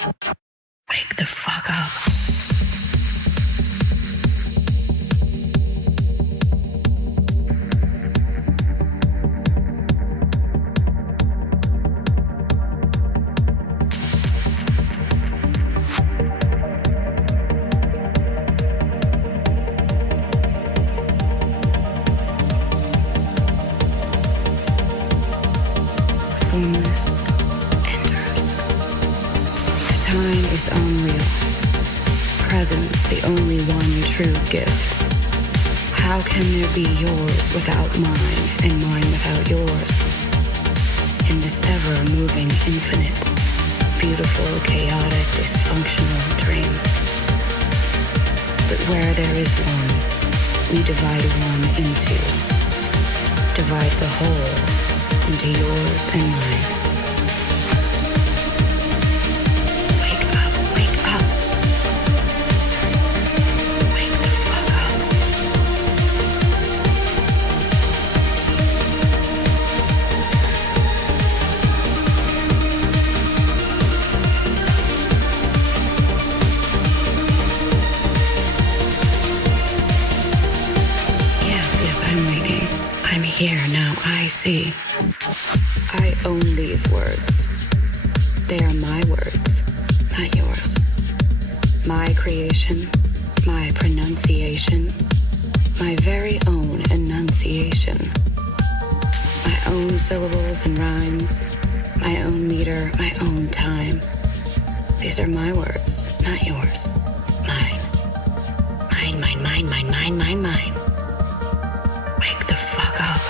Wake the fuck up. Formless enters. Time is unreal. Presence the only one true gift. How can there be yours without mine and mine without yours? In this ever-moving infinite, beautiful, chaotic, dysfunctional dream. But where there is one, we divide one into. Divide the whole into yours and mine. Wake up, wake up. Wake the fuck up. Yes, I'm waking. I'm here now, I see. I own these words. They are my words, not yours. My creation, my pronunciation, my very own enunciation. My own syllables and rhymes, my own meter, my own time. These are my words, not yours. Mine. Mine, mine, mine, mine, mine, mine, mine. Wake the fuck up.